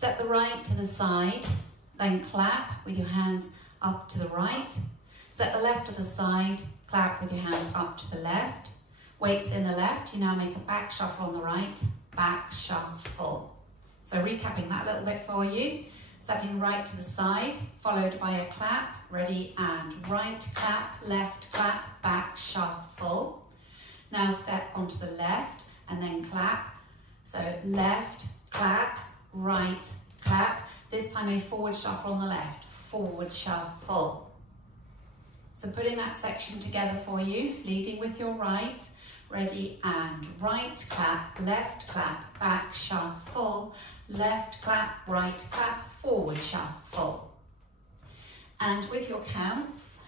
Step the right to the side, then clap with your hands up to the right. Step the left to the side, clap with your hands up to the left. Weights in the left, you now make a back shuffle on the right, back shuffle. So recapping that a little bit for you. Stepping right to the side, followed by a clap. Ready, and right clap, left clap, back shuffle. Now step onto the left and then clap. So left, clap, right, clap. This time a forward shuffle on the left, forward shuffle. So putting that section together for you, leading with your right. Ready, and right clap, left clap, back shuffle, left clap, right clap, forward shuffle. And with your counts,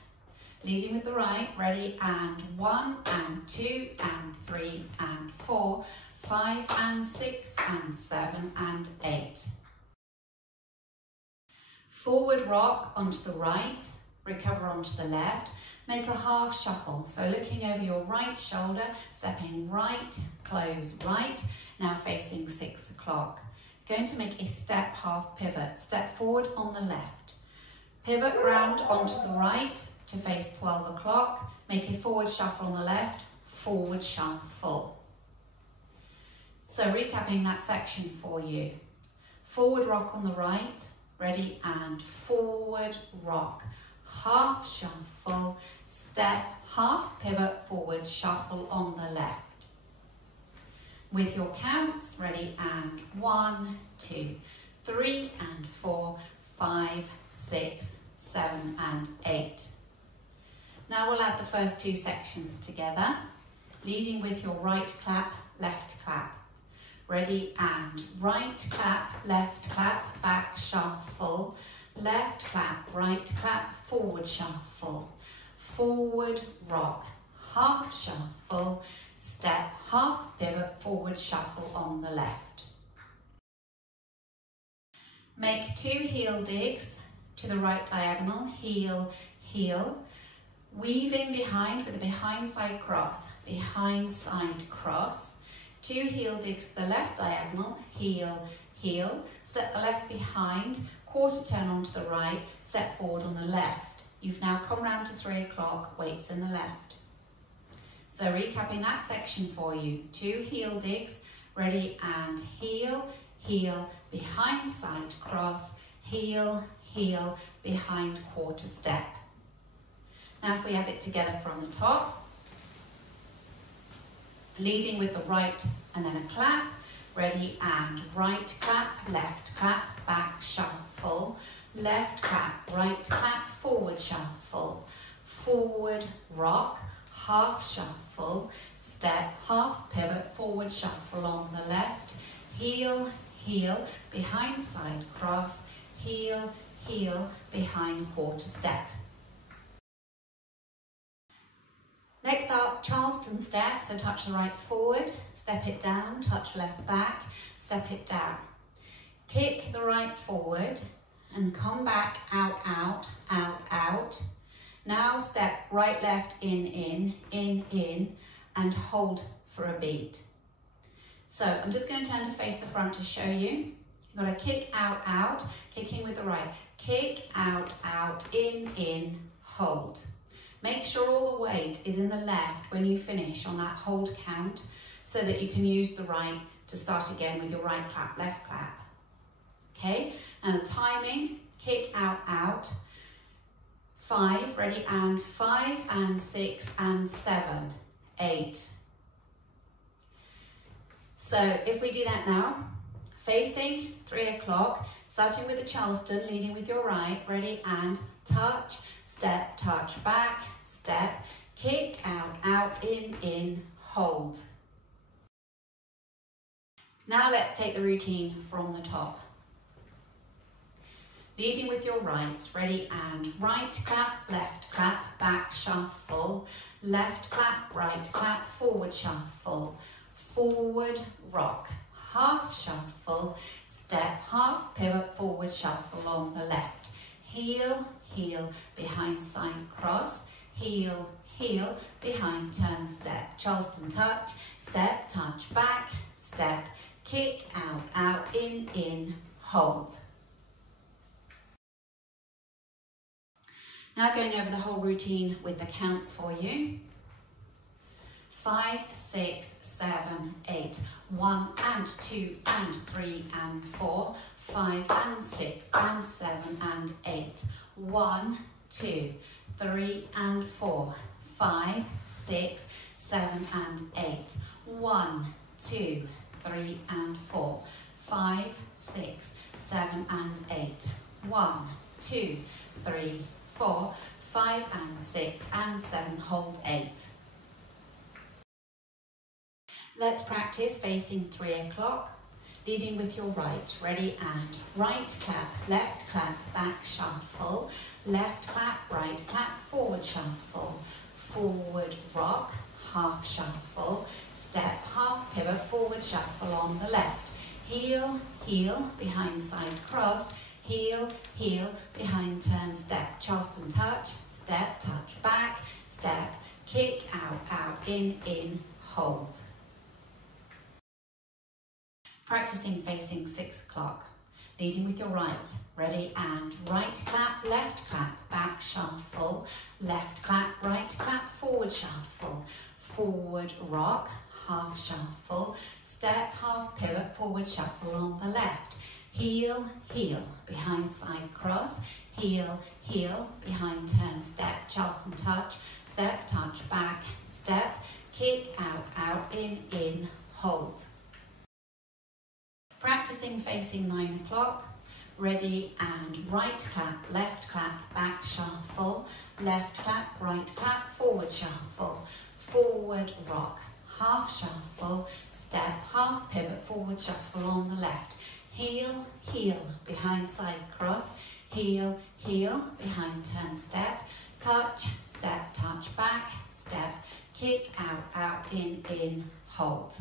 leading with the right, ready, and 1 and 2 and 3 and 4, 5 and 6 and 7 and 8. Forward rock onto the right, recover onto the left, make a half shuffle. So looking over your right shoulder, stepping right, close right, now facing 6 o'clock. Going to make a step half pivot, step forward on the left. Pivot round onto the right to face 12 o'clock, make a forward shuffle on the left, forward shuffle. So recapping that section for you. Forward rock on the right, ready, and forward rock. Half shuffle, step, half pivot, forward shuffle on the left. With your counts, ready, and 1, 2, 3 and 4, 5, 6, 7 and 8. Now we'll add the first two sections together, leading with your right clap, left clap. Ready, and right clap, left clap, back shuffle, left clap, right clap, forward shuffle, forward rock, half shuffle, step, half pivot, forward shuffle on the left. Make 2 heel digs to the right diagonal, heel, heel, weaving behind with a behind side cross, behind side cross. 2 heel digs to the left diagonal, heel, heel, step the left behind, quarter turn onto the right, step forward on the left. You've now come round to 3 o'clock, weights in the left. So recapping that section for you, 2 heel digs, ready, and heel, heel, behind side cross, heel, heel, behind quarter step. Now if we add it together from the top, leading with the right and then a clap, ready, and right clap, left clap, back shuffle, left clap, right clap, forward shuffle, forward rock, half shuffle, step, half pivot, forward shuffle on the left, heel, heel, behind side cross, heel, heel, behind quarter step. Next up, Charleston step, so touch the right forward, step it down, touch left back, step it down. Kick the right forward and come back, out, out, out, out. Now step right, left, in, and hold for a beat. So I'm just going to turn to face the front to show you. You've got to kick, out, out, kicking with the right. Kick, out, out, in, hold. Make sure all the weight is in the left when you finish on that hold count so that you can use the right to start again with your right clap, left clap. Okay, and the timing, kick, out, out, 5, ready, and 5 and 6 and 7, 8. So if we do that now, facing 3 o'clock, starting with the Charleston, leading with your right, ready, and touch, step, touch, back, step, kick, out, out, in, hold. Now let's take the routine from the top. Leading with your right, ready, and right clap, left clap, back shuffle, left clap, right clap, forward shuffle, forward rock, half shuffle, step, half pivot, forward shuffle on the left, heel, heel, behind side cross, heel, heel, behind turn step, Charleston touch, step, touch back, step, kick, out, out, in, hold. Now going over the whole routine with the counts for you. 5, 6, 7, 8. 1 and 2 and 3 and 4. 5 and 6 and 7 and 8. 1, 2, 3 and 4. 5, 6, 7 and 8. 1, 2, 3 and 4. 5, 6, 7 and 8. 1, 2, 3, 4, 5 and 6 and 7, hold 8. Let's practice facing 3 o'clock, leading with your right. Ready, and right clap, back shuffle, left clap, right clap, forward shuffle, forward rock, half shuffle, step, half pivot, forward shuffle on the left, heel, heel, behind side cross, heel, heel, behind turn, step, Charleston touch, step, touch back, step, kick, out, out, in, hold. Practicing facing 6 o'clock, leading with your right. Ready, and right clap, back shuffle, left clap, right clap, forward shuffle, forward rock, half shuffle, step, half pivot, forward shuffle on the left, heel, heel, behind side cross, heel, heel, behind turn, step, Charleston touch, step, touch back, step, kick, out, out, in, hold. Practicing facing 9 o'clock, ready, and right clap, back shuffle, left clap, right clap, forward shuffle, forward rock, half shuffle, step, half pivot, forward shuffle on the left, heel, heel, behind side cross, heel, heel, behind turn, step, touch, step, touch back, step, kick, out, out, in, hold.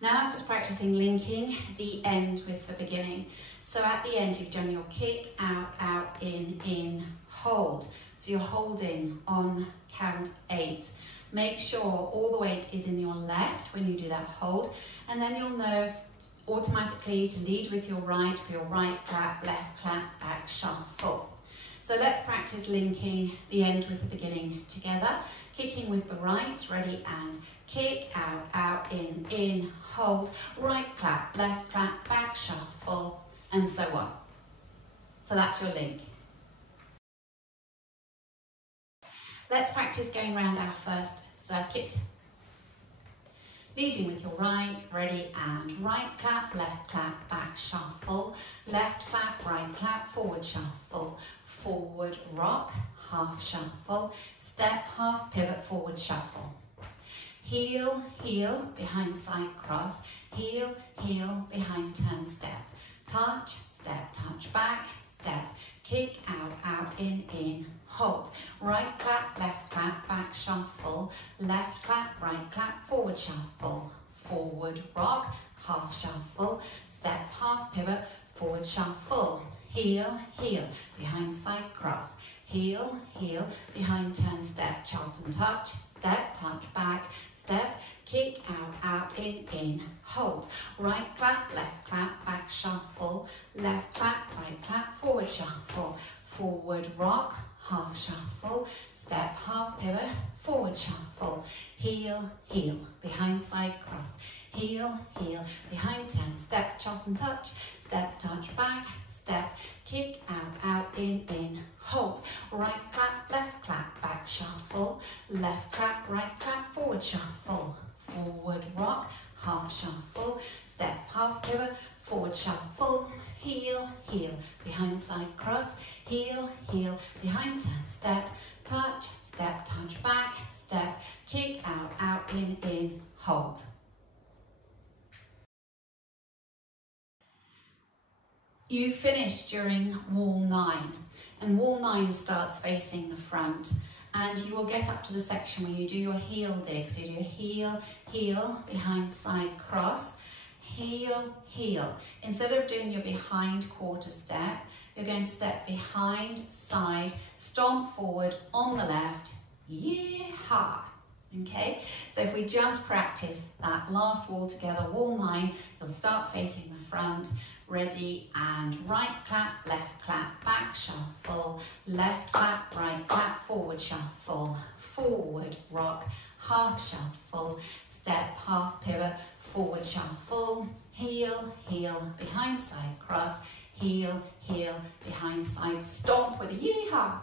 Now just practicing linking the end with the beginning. So at the end you've done your kick, out, out, in, hold. So you're holding on count 8. Make sure all the weight is in your left when you do that hold, and then you'll know automatically to lead with your right for your right clap, left clap, back shuffle. So let's practice linking the end with the beginning together. Kicking with the right, ready, and kick, out, out, in, hold, right clap, left clap, back shuffle, and so on. So that's your link. Let's practice going around our first circuit. Leading with your right, ready, and right clap, left clap, back shuffle, left clap, right clap, forward shuffle, forward rock, half shuffle, step, half pivot, forward shuffle. Heel, heel, behind side cross, heel, heel, behind turn, step, touch, step, touch back, step, kick, out, out, in, hold. Right clap, left clap, back shuffle, left clap, right clap, forward shuffle, forward rock, half shuffle, step, half pivot, forward shuffle, heel, heel, behind side cross, heel, heel, behind turn, step, Charleston touch, step, touch back, step, kick, out, out, in, hold. Right clap, left clap, back shuffle, left clap, right clap, forward shuffle, forward rock, half shuffle, step, half pivot, forward shuffle, heel, heel, behind side cross, heel, heel, behind turn, step, Charleston touch, step, touch back, step, kick, out, out, in, hold. Right clap, left clap, back shuffle, left clap, right clap, forward shuffle, forward rock, half shuffle, step, half pivot, forward shuffle, heel, heel, behind side cross, heel, heel, behind turn, step, touch back, step, kick, out, out, in, hold. You finish during wall 9, and wall 9 starts facing the front, and you will get up to the section where you do your heel dig. So you do your heel, heel, behind side cross, heel, heel. Instead of doing your behind quarter step, you're going to step behind, side, stomp forward on the left, yee-haw, Okay, so if we just practice that last wall together, wall 9, you'll start facing the front. Ready, and right clap, left clap, back shuffle, left clap, right clap, forward shuffle, forward rock, half shuffle, step, half pivot, forward shuffle, heel, heel, behind side cross, heel, heel, behind side stomp with a yee-haw.